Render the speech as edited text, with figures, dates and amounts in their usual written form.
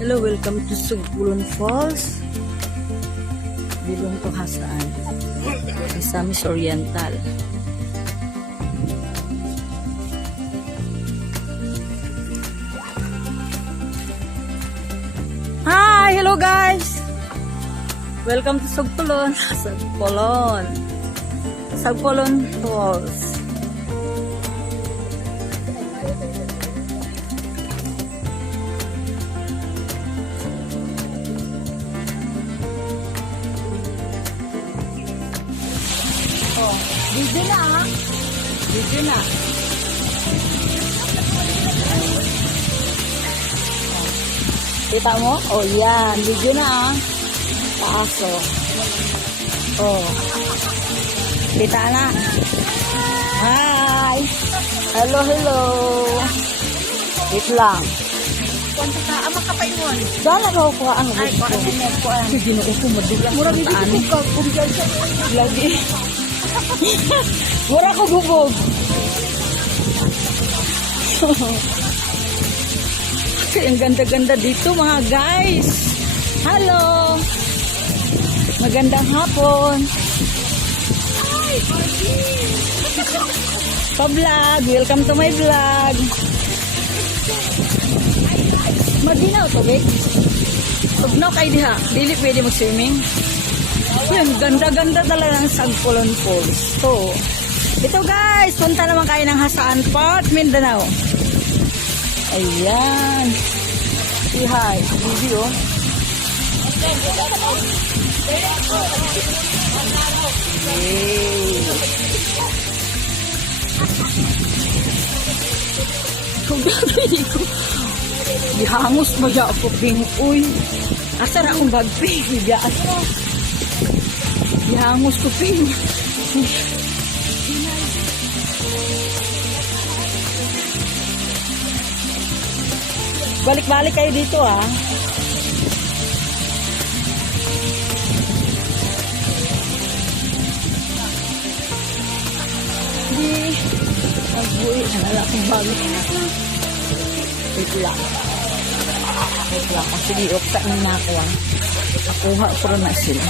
Hello, welcome to Sugpulon Falls. Bilong to Hasaan. Misamis Oriental. Hi! Hello guys! Welcome to Sugpulon. Sugpulon. Sugpulon Falls. Video na ha. Video na. Kita mo? Oh yan. Video na ha. Taas oh. Oh. Kita na. Hi. Hello, hello. Wait lang. Kung ka ama ka pa iwan. Dala ko ko ang Ay, ko ang sinet ko ang. Ginoo ko madulang. Mura bibig ko lagi. Wala ko bubog. Ang ganda-ganda dito mga guys. Hello. Magandang hapon. Pa-vlog. Welcome to my vlog. Maginaw to, babe. Tugnaw kayo diha. Dili pwede mag-swimming. Yan, ganda-ganda talaga ng Sugpulon Falls. So, ito guys, punta naman kayo ng Hasaan Park, Mindanao. Ayan. Si hi, video. Hey. Kung gagawin ko, ihangos mo siya ako, Ping. Uy, asa na akong bag, Ping? Bigyan mo. Ihangos ko, Ping. Balik-balik kayo dito, ah. Hindi. Nagbuhi. Nalala kong balik. Wait lang. Wait lang. Kasi di-opta na ako, ah. Nakuha ko na sila.